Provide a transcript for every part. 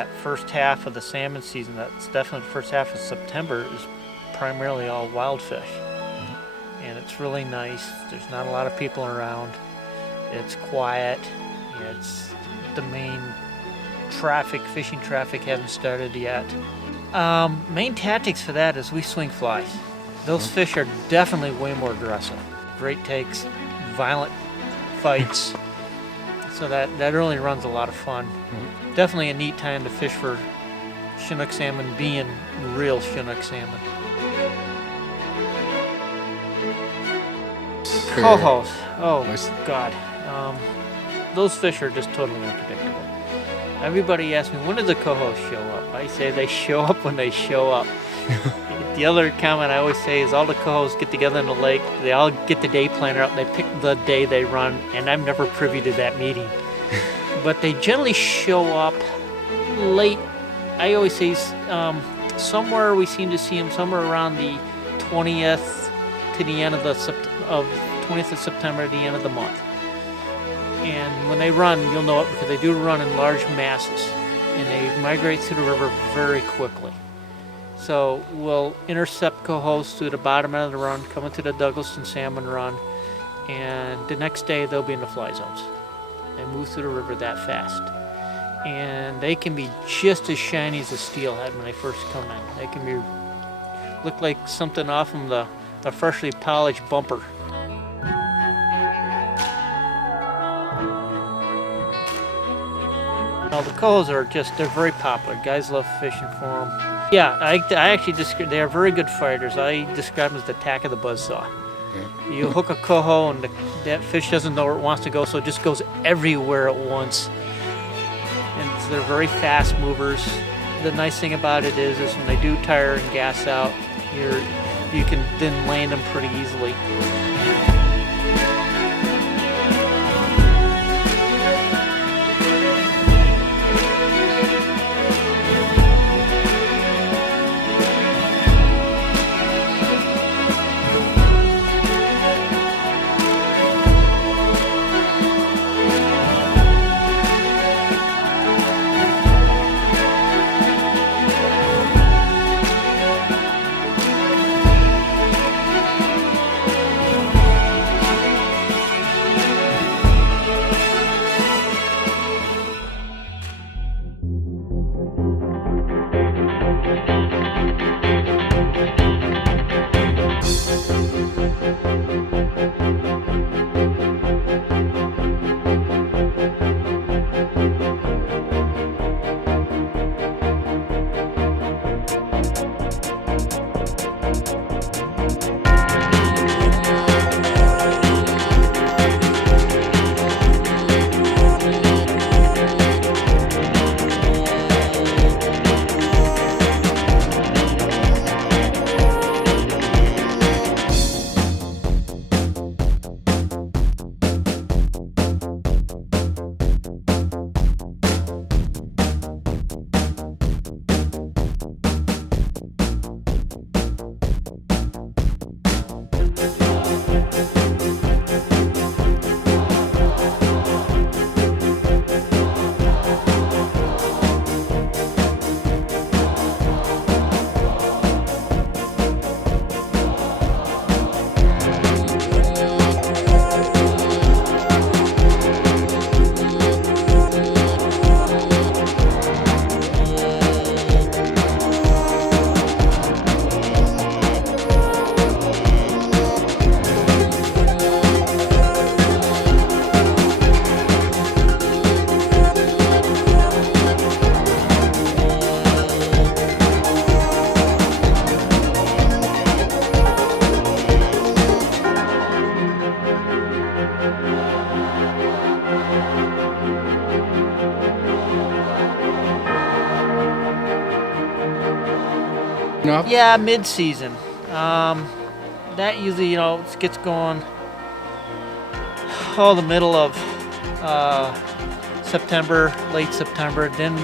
that first half of the salmon season, that's definitely the first half of September, is primarily all wild fish. And it's really nice. There's not a lot of people around. It's quiet. It's the main traffic, fishing traffic hasn't started yet. Main tactics for that is we swing flies. Those fish are definitely way more aggressive. Great takes, violent fights. So that really runs a lot of fun. Definitely a neat time to fish for Chinook salmon, being real Chinook salmon. Cohos. Oh, God. Those fish are just totally unpredictable. Everybody asks me, when do the cohos show up? I say they show up when they show up. The other comment I always say is all the cohos get together in the lake, they all get the day planner out, and they pick the day they run, and I'm never privy to that meeting. But they generally show up late. I always say somewhere we seem to see them somewhere around the 20th to the end of 20th of September, the end of the month. And when they run, you'll know it because they do run in large masses, and they migrate through the river very quickly. So we'll intercept cohos through the bottom end of the run, coming to the Douglaston salmon run, and the next day they'll be in the fly zones. They move through the river that fast. And they can be just as shiny as a steelhead when they first come in. They can look like something off from the freshly polished bumper. Now the cohos they're very popular. Guys love fishing for them. Yeah, I actually they are very good fighters. I describe them as the attack of the buzzsaw. Yeah. You hook a coho and that fish doesn't know where it wants to go, so it just goes everywhere at once. And so they're very fast movers. The nice thing about it is when they do tire and gas out, you can then land them pretty easily. Up? Yeah, mid-season. That usually, gets going the middle of September, late September. Then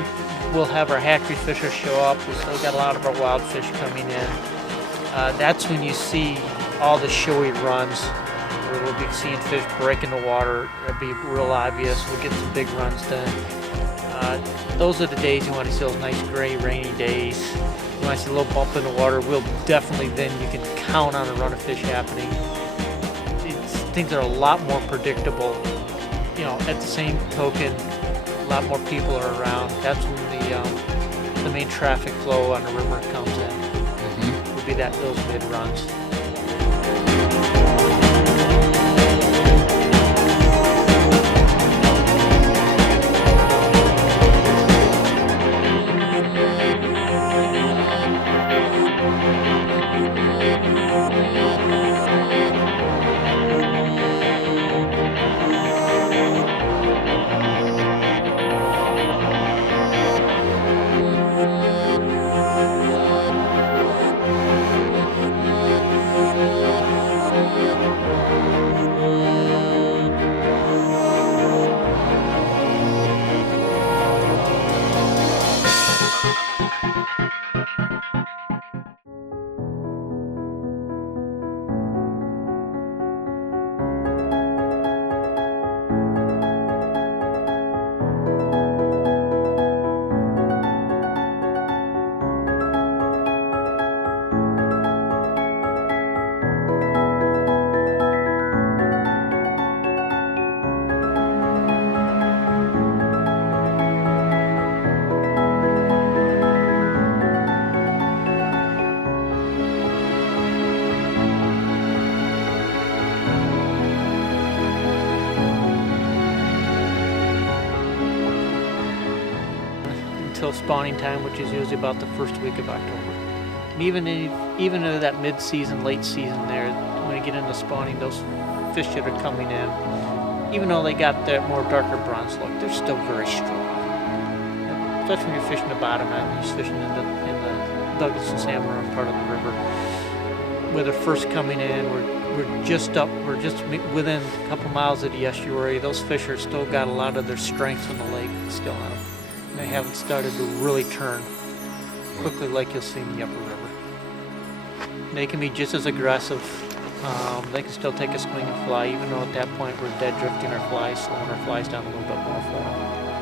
we'll have our hatchery fishers show up. We still got a lot of our wild fish coming in. That's when you see all the showy runs where we'll be seeing fish break in the water. It'll be real obvious. We'll get some big runs done. Those are the days you want to see those nice gray, rainy days. You want to see a little bump in the water. We'll definitely then you can count on a run of fish happening. Things are a lot more predictable. You know, at the same token, a lot more people are around. That's when the main traffic flow on the river comes in. Mm-hmm. Would be those mid runs. Until spawning time, which is usually about the first week of October. And even in that mid-season, late season there, when you get into spawning, those fish that are coming in, even though they got that more darker bronze look, they're still very strong. Especially when you're fishing the bottom end, you're fishing in the Douglas and Salmon part of the river. Where they're first coming in, we're just within a couple miles of the estuary. Those fish are still got a lot of their strength in the lake still on them. They haven't started to really turn quickly like you'll see in the upper river. They can be just as aggressive. They can still take a swing and fly, even though at that point we're dead drifting our flies, slowing our flies down a little bit more for them.